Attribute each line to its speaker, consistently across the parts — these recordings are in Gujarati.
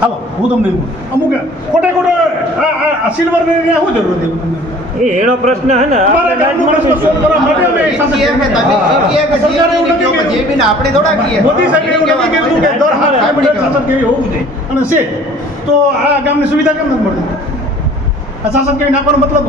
Speaker 1: હાલો. હા
Speaker 2: તમને અમુક ખોટે ખોટો આ આ આ સિલ્વર ને શું જરૂર હતી તમને
Speaker 3: એ એનો પ્રશ્ન હે ને
Speaker 2: અમારા ગામનો પ્રશ્ન solve કરવા માટે અમે શાસક
Speaker 4: કીએ કે તમે કીએ કે
Speaker 2: સરકારે એવું નથી
Speaker 4: જે
Speaker 2: કીધું.
Speaker 4: જે બી ને આપણે થોડા કીએ
Speaker 2: મોદી સાહેબે એવું નથી કીધું કે દર હાથ શાસન કેવી હોવું જોઈએ? અને છે તો આ ગામની સુવિધા કેમ નથી મળતી? આ શાસન કેવી નાખવાનો મતલબ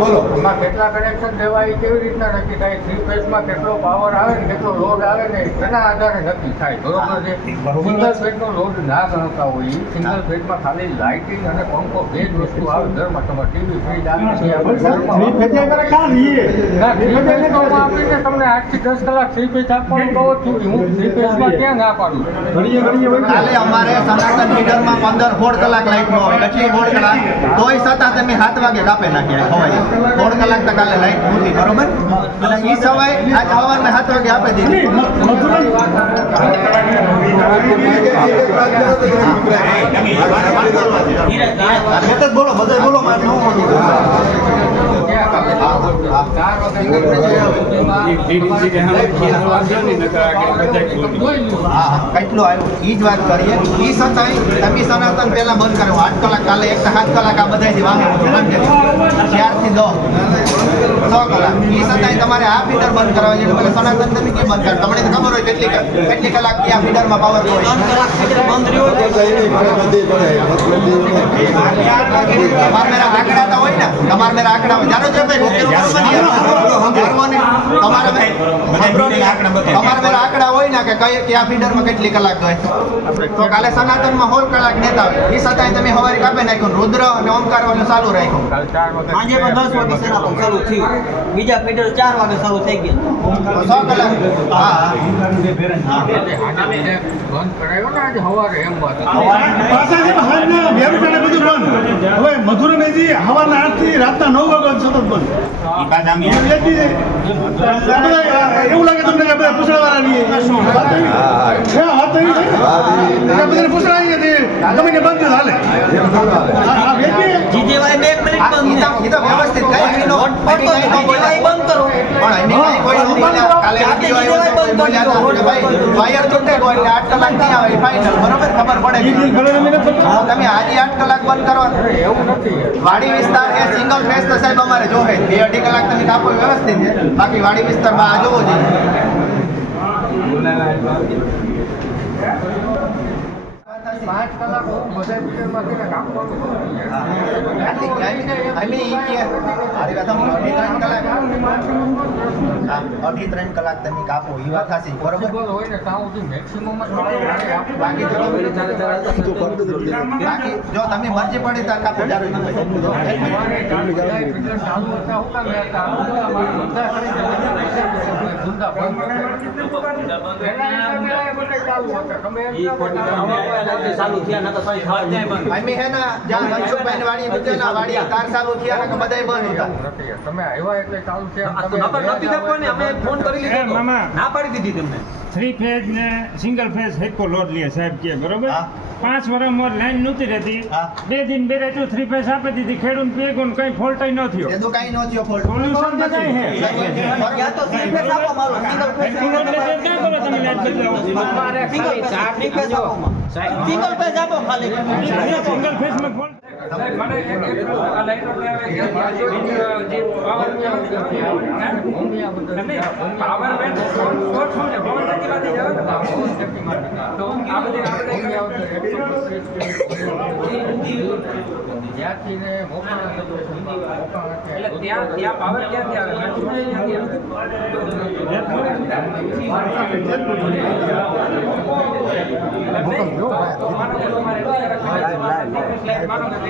Speaker 1: બોલો.
Speaker 5: એમાં કેટલા કનેક્શન દેવા એ કેવી રીતના નક્કી થાય? થ્રી ફેઝમાં કેટલો પાવર આવે ને કેટલો લોડ આવે ને એના આધારે નક્કી થાય. બરોબર છે? સિંગલ ફેઝનો લોડ ના ગણતા હોય. સિંગલ ફેઝમાં ખાલી લાઇટિંગ અને પંખો બે જ વસ્તુ આવે. ઘરમાં તમારે ટીવી ફ્રીજ આવે તમને આઠથી દસ કલાક થ્રી ફેઝ આપવાનું કહો છું હું થ્રી ફેઝમાં ક્યાં ના પાડું?
Speaker 2: ખાલી હોય
Speaker 4: અમારે સનાતન મીટરમાં પંદર સોળ કલાક લાઈટ નો આવે કેટલી સોળ કલાક તોય છતાં તમે સાત વાગે કાપે નાખ્યા ખવાય. સોળ કલાક તો કાલે લાઈટ નહોતી બરોબર? અને એ સમય આ સવારના સાત વાગે આપી દીધી બોલો બધા બોલો મારે નવું બોલું
Speaker 5: વાગે
Speaker 4: કેટલું આવ્યું? એ જ વાત કરીએ. એ છતાંય તમે સનાતન પહેલા બંધ કર્યો આઠ કલાક કાલે એક સાત કલાક આ બધાથી વાંધો છે ચારથી દસ છ કલાક. એ છતાંય તમારે આ ફીડર બંધ કરવા જોઈએ એટલે સનાતન તમે કેમ બંધ કરો તમને ખબર હોય કેટલી કેટલી કલાક આ ફીડરમાં પાવર હોય. તમારે મેરા આંકડા તો હોય ને. તમારે મેરા આંકડા હોય. જાણો છો ભાઈ તમારા આંકડા હોય ને કે કઈ કયા ફીડરમાં કેટલી કલાક ગઈ તો કાલે સનાતનમાં સોળ કલાક નેતા હોય. એ છતાંય તમે હવારે કાપી નાખ્યો રુદ્ર અને ઓમકાર વાળું ચાલુ રાખ્યું.
Speaker 6: પણ દસ વાગે ચાલુ થયું. બીજા ફીડર ચાર વાગે ચાલુ થઈ ગયા.
Speaker 4: છ કલાક. હા
Speaker 5: આજે આજે બંધ કરાયો ને આજે એમ વાત
Speaker 2: હવે મધુરમેજી હવાના આઠથી રાતના નવ વાગ્યા સતત બંધ એટલે વ્યાજબી છે. આ બધા, આ, એવું લાગે તમને કે આ બધા પૂછડાવાળા નહીં વાત એવી. હે, વાત એવી છે ને? કે આ બધાને પૂછડાવી છે તે ગમે તે બંધ હાલે આ આ વ્યાજબી છે.
Speaker 6: જીજેવાય બે એક મિનિટ
Speaker 4: આ ઈ
Speaker 6: બંધ
Speaker 4: તો- ઈ તો વ્યવસ્થિત કઈ નો
Speaker 6: જીજેવાય બંધ કરો
Speaker 4: વાયર તૂટે ગયો એટલે આઠ કલાક નહીં આવે ફાઇનલ બરોબર? ખબર પડે તમે આજે આઠ કલાક બંધ કરો.
Speaker 5: એવું નથી.
Speaker 4: વાડી વિસ્તાર એ સિંગલ ફેસ તો સાહેબ અમારે જોહે બે અઢી કલાક તમે કાપો વ્યવસ્થિત છે. બાકી વાડી વિસ્તારમાં આ જોવો જોઈએ.
Speaker 5: પાંચ કલાક હું બધા વિષયમાં કામ કરું
Speaker 4: અઢી ત્રણ કલાક. અઢી ત્રણ કલાક તમે કાપો એ વાત સાચી બરોબર?
Speaker 5: હોય ને ત્યાં સુધી મેક્સિમમ.
Speaker 4: બાકી જો બાકી જો તમે મરજી પડે તો કાપો
Speaker 5: ચાલુ હતા? બધા. ધંધા ચાલુ
Speaker 6: થયા નકર પછી ખાવા જાય બંધ
Speaker 4: અમે હે ને જ્યાં મનસુખભાઈની વાડી મૂકે વાડી તાર ચાલુ થયા ને બધાય બંધ હતા
Speaker 5: નથી. તમે આવ્યા એટલે ચાલુ છે
Speaker 6: આ તો નથી આપવાની, અમે ફોન કરી લીધો. ના પાડી દીધી તમને
Speaker 3: થ્રી ફેઝ ને સિંગલ ફેઝ હેકો લોડ લે સાહેબ કે બરોબર. પાંચ વર્ષ મોર લાઈન નહોતી રહેતી. બે દિન બે રાતું થ્રી ફેસ આપી દીધી. ખેડૂત ભેગું કઈ ફોલ્ટ ન થયો.
Speaker 4: એનું કઈ ન થયો ફોલ્ટ
Speaker 3: સોલ્યુશન તો કઈ હે.
Speaker 6: યા તો આપો મારો.
Speaker 3: સિંગલ ફેસ ક્યાં કરો તમે લાઈટ બદલાવો
Speaker 6: single phase, three phase આપો ખાલી
Speaker 3: સિંગલ ફેસમાં ફોલ્ટ
Speaker 5: જ્યાંથી ને?
Speaker 7: એટલે ત્યાં ત્યાં પાવર ક્યાંથી આવે? આવે?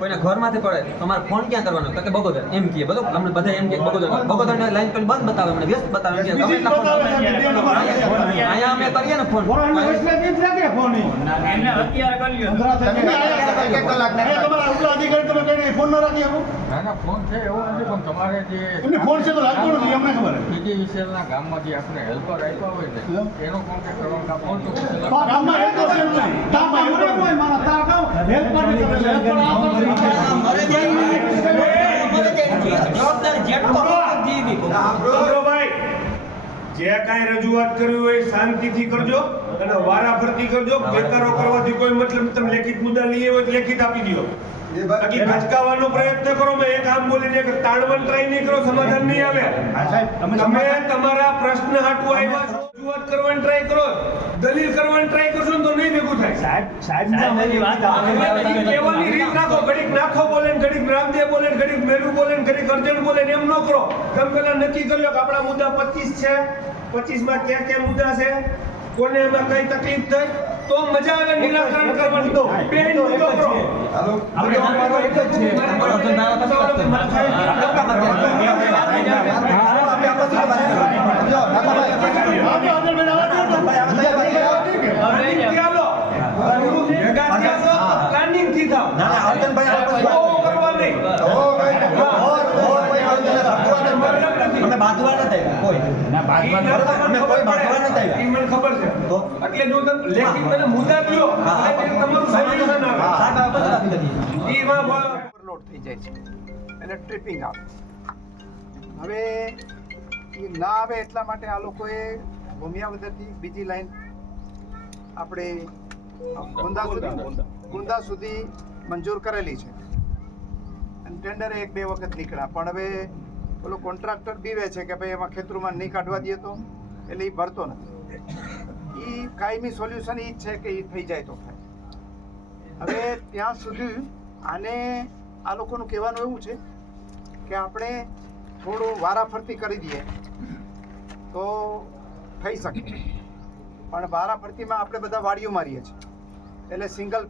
Speaker 6: કોઈના ઘરમાંથી પડે તમારે ફોન ક્યાં કરવાનો? તો કે બગોદર. એમ કહે બધું અમને બધા એમ કે બગોદર બગોદર લાઈન પર બંધ બતાવે અમને વ્યસ્ત બતાવે. એમ કે. અહીંયા અમે કરીએ. ને ફોન
Speaker 2: ફોન એટલે બીજ ફોન ઈ.
Speaker 3: અત્યારે કરી લ્યો.
Speaker 2: તમે આયા
Speaker 4: એક એક કલાક ને-
Speaker 2: અહીંયા તમારા ઉપલા અધિકારી તમે કઈ ફોન ન રાખી આપો
Speaker 5: ના ના ફોન છે એવું નથી પણ તમારે જે
Speaker 2: ફોન છે તો લાગતો નથી અમને ખબર છે.
Speaker 5: બીજી વિશેલના ગામમાં જે આપણે હેલ્પર આપ્યા હોય ને એનો કોન્ટેક્ટ કરવાનો ફોન તો
Speaker 2: ગામમાં હોય, મારા તાર
Speaker 8: જે કાંઈ રજૂઆત કરવી હોય શાંતિથી કરજો અને વારાફરતી કરજો. બેકારો કરવાથી કોઈ મતલબ તમે લેખિત મુદ્દા લઈએ હોય લેખિત આપી દો. બાકી ભટકાવવાનો પ્રયત્ન કરો મેં એક આમ બોલીને કે તાળવણ ટ્રાય નહીં કરો સમાધાન નહીં આવે. તમે તમારા પ્રશ્ન હાટુ આવ્યા છો રજૂઆત કરવાની ટ્રાય કરો દલીલ કરવાની ટ્રાય કરશો તો નહીં ભેગું થાય. હવે ઈ કહેવાની રીત રાખો ઘડીક નાખો બોલે ઘડીક રામદેવ બોલે ને ઘડીક મેરુ બોલે ને ઘડીક અર્જણ બોલે એમ ન કરો. તમે પેલા નક્કી કરી લો કે આપણા મુદ્દા પચીસ છે પચીસમાં ક્યાં ક્યાં મુદ્દા છે કોને એમાં કઈ તકલીફ થઈ? તો મજા આવે નિરાકરણ કરવાની. તો કરવાનું નું તો કરો.
Speaker 1: હાલો.
Speaker 8: આપણે અમારો એક જ છે.
Speaker 4: સમજો, રાધાભાઈ.
Speaker 2: આવજો, આવજો, બેન, આવજો.
Speaker 8: પ્લાનિંગથી થાવ
Speaker 4: ના, ના, અર્જનભાઈ આપણે
Speaker 8: બહુ કરવા નહીં
Speaker 1: ઓ ભાઈ
Speaker 4: ઓર, ઓર કોઈ આવજો ને, ભગવાન જ કરે.
Speaker 6: અમે બાંધવા નથી કોઈ
Speaker 8: અમે
Speaker 6: કોઈ બાંધવા નથી આવ્યા.
Speaker 8: મને ખબર છે. એટલે જો તમે લેખિત મને મુદ્દા દ્યો એટલે તમારું સોલ્યુશન આવે.
Speaker 6: સાહેબ આ બધી વાત કરીએ.
Speaker 9: ઓવરલોડ થઈ જાય છે. એટલે ટ્રિપિંગ આવે. હવે એ ના આવે એટલા માટે આ લોકોએ ભૂમિયાવદરથી બીજી લાઈન આપણે ગુંદા સુધી ગુંદા સુધી મંજૂર કરેલી છે. અને ટેન્ડર એક બે વખત નીકળ્યા. પણ હવે પેલો કોન્ટ્રાક્ટર બીવે છે કે ભાઈ એમાં ખેતરોમાં નહીં કાઢવા દઈએ તો? એટલે એ ભરતો નથી. એ કાયમી સોલ્યુશન એ જ છે કે એ થઈ જાય તો થાય. હવે ત્યાં સુધી આને આ લોકોનું કહેવાનું એવું છે કે આપણે થોડું વારાફરતી કરી દઈએ તો થઈ શકે. પણ વારાફરતીમાં આપણે બધા વાડીઓ મારીએ છીએ. એટલે સિંગલ